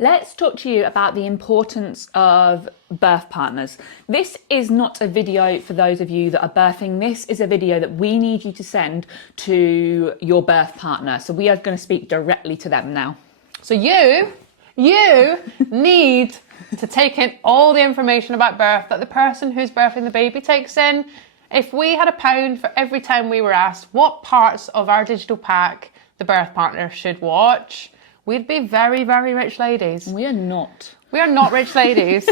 Let's talk to you about the importance of birth partners. This is not a video for those of you that are birthing. This is a video that we need you to send to your birth partner. So we are going to speak directly to them now. So you need to take in all the information about birth that the person who's birthing the baby takes in. If we had £1 for every time we were asked what parts of our digital pack the birth partner should watch, we'd be very, very rich ladies. We are not. We are not rich ladies.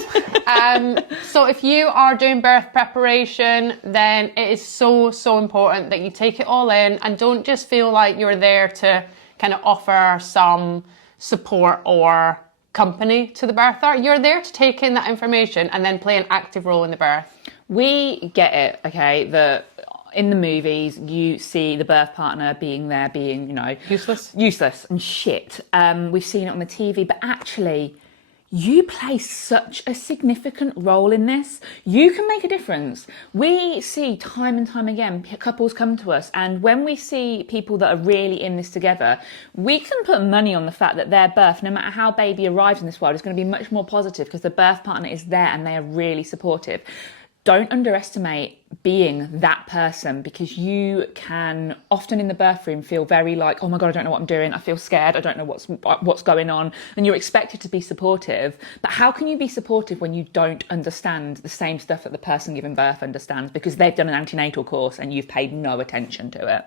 So if you are doing birth preparation, then it is so, so important that you take it all in and don't just feel like you're there to kind of offer some support or company to the birther. You're there to take in that information and then play an active role in the birth. We get it, okay, that in the movies you see the birth partner being there, being, you know, useless and shit. We've seen it on the TV, but actually you play such a significant role in this. You can make a difference. We see time and time again couples come to us, and when we see people that are really in this together, we can put money on the fact that their birth, no matter how baby arrives in this world, is going to be much more positive because the birth partner is there and they are really supportive. Don't underestimate being that person, because you can often in the birth room feel very like, oh my God, I don't know what I'm doing. I feel scared. I don't know what's going on. And you're expected to be supportive. But how can you be supportive when you don't understand the same stuff that the person giving birth understands because they've done an antenatal course and you've paid no attention to it?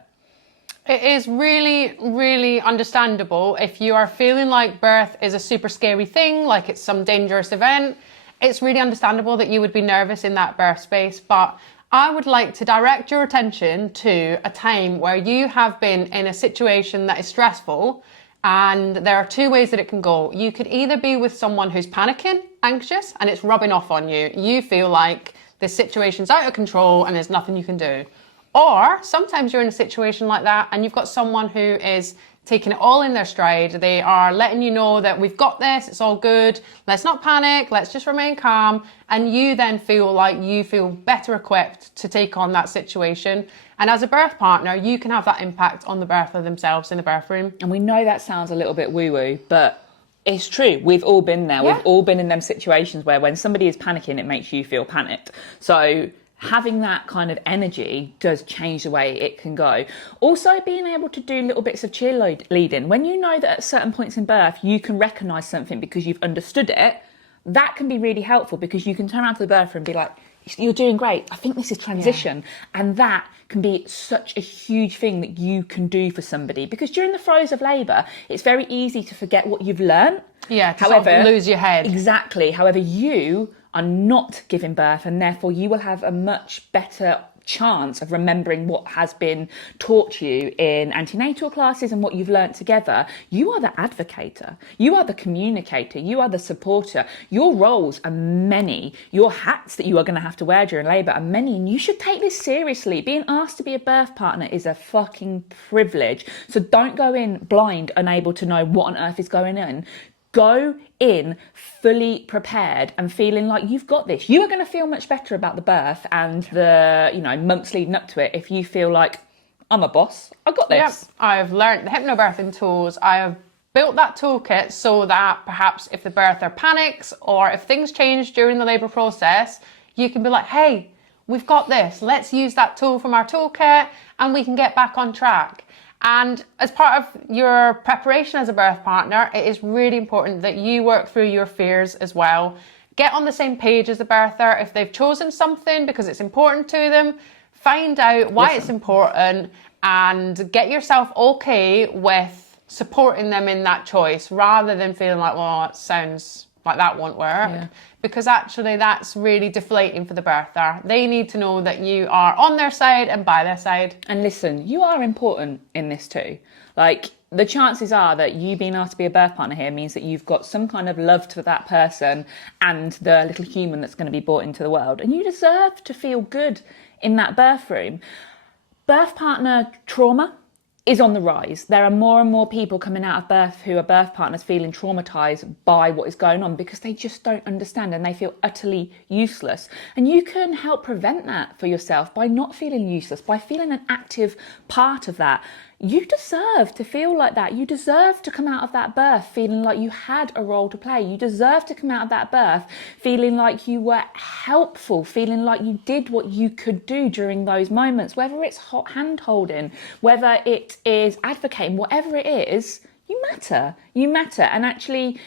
It is really, really understandable if you are feeling like birth is a super scary thing, like it's some dangerous event. It's really understandable that you would be nervous in that birth space, but I would like to direct your attention to a time where you have been in a situation that is stressful, and there are two ways that it can go. You could either be with someone who's panicking, anxious, and it's rubbing off on you. You feel like this situation's out of control and there's nothing you can do. Or sometimes you're in a situation like that and you've got someone who is taking it all in their stride. They are letting you know that we've got this, it's all good, let's not panic, let's just remain calm. And you then feel like you feel better equipped to take on that situation. And as a birth partner, you can have that impact on the birther themselves in the birth room. And we know that sounds a little bit woo-woo, but it's true. We've all been there. Yeah. We've all been in them situations where when somebody is panicking, it makes you feel panicked. So having that kind of energy does change the way it can go. Also, being able to do little bits of cheerleading. When you know that at certain points in birth, you can recognise something because you've understood it, that can be really helpful because you can turn around to the birther and be like, you're doing great. I think this is transition. Yeah. And that can be such a huge thing that you can do for somebody, because during the throes of labour, it's very easy to forget what you've learnt. Yeah, to sort of lose your head. Exactly. However, you are not giving birth, and therefore you will have a much better chance of remembering what has been taught to you in antenatal classes and what you've learnt together. You are the advocator, you are the communicator, you are the supporter. Your roles are many. Your hats that you are going to have to wear during labour are many, and you should take this seriously. Being asked to be a birth partner is a fucking privilege. So don't go in blind, unable to know what on earth is going on. Go in fully prepared and feeling like you've got this. You are going to feel much better about the birth and the, months leading up to it if you feel like, I'm a boss, I've got this. Yep. I've learnt the hypnobirthing tools. I have built that toolkit so that perhaps if the birther panics or if things change during the labour process, you can be like, hey, we've got this. Let's use that tool from our toolkit and we can get back on track. And as part of your preparation as a birth partner, it is really important that you work through your fears as well. Get on the same page as the birther. If they've chosen something because it's important to them, find out why it's important and get yourself okay with supporting them in that choice, rather than feeling like, well, it sounds like that won't work. Yeah. Because actually that's really deflating for the birther. They need to know that you are on their side and by their side. And listen, you are important in this too. Like, the chances are that you being asked to be a birth partner here means that you've got some kind of love for that person and the little human that's going to be brought into the world. And you deserve to feel good in that birth room. Birth partner trauma is on the rise. There are more and more people coming out of birth who are birth partners feeling traumatised by what is going on because they just don't understand and they feel utterly useless. And you can help prevent that for yourself by not feeling useless, by feeling an active part of that. You deserve to feel like that. You deserve to come out of that birth feeling like you had a role to play. You deserve to come out of that birth feeling like you were helpful, feeling like you did what you could do during those moments, whether it's hand holding, whether it is advocating, whatever it is, you matter. You matter. And actually,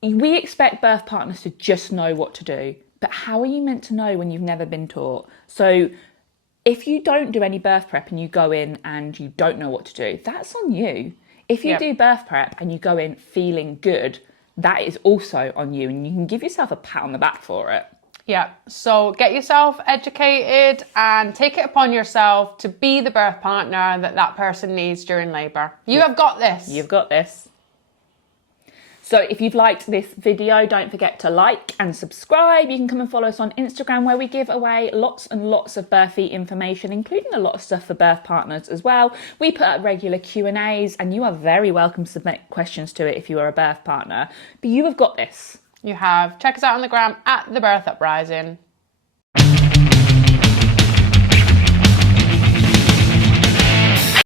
we expect birth partners to just know what to do. But how are you meant to know when you've never been taught? So if you don't do any birth prep and you go in and you don't know what to do, that's on you. If you do birth prep and you go in feeling good, that is also on you, and you can give yourself a pat on the back for it. Yeah, so get yourself educated and take it upon yourself to be the birth partner that that person needs during labour. You have got this. You've got this. So if you've liked this video, don't forget to like and subscribe. You can come and follow us on Instagram, where we give away lots and lots of birthy information, including a lot of stuff for birth partners as well. We put up regular Q&As, and you are very welcome to submit questions to it if you are a birth partner. But you have got this. You have. Check us out on the gram at the Birth Uprising.